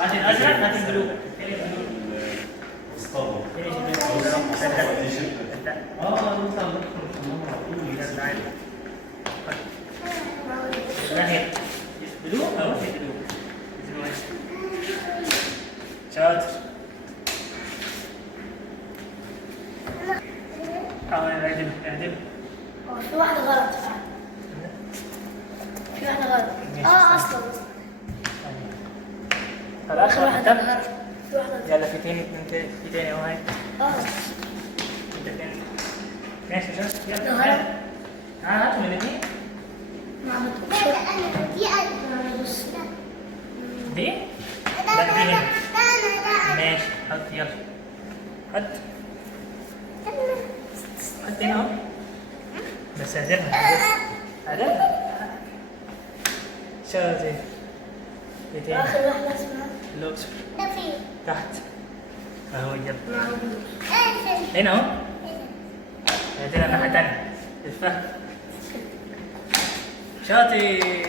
هات الازرق هات البلو. مصطبة. بلو اهو بلو. شاطر. اعدل اعدل. في واحدة غلط فعلا. في واحدة غلط. اصلا خلاص اخر واحدة واحدة. غلط. في واحدة يلا في تاني في تاني اهو هاي. اه انت تاني. ماشي شاطر يلا. غلط. هاتوا من الاثنين. ما عملتوش. بص دي؟ لا دي هنا. ماشي حط يلا. حط. حط هنا اهو. بس اعدلها اعدلها. شاطر. ايه تاني؟ اخر واحدة اسمها اللوكس ده فين؟ تحت. اهو يلا. معقولة. هنا اهو. اعدلها الناحية التانية. الفهم. شاطر.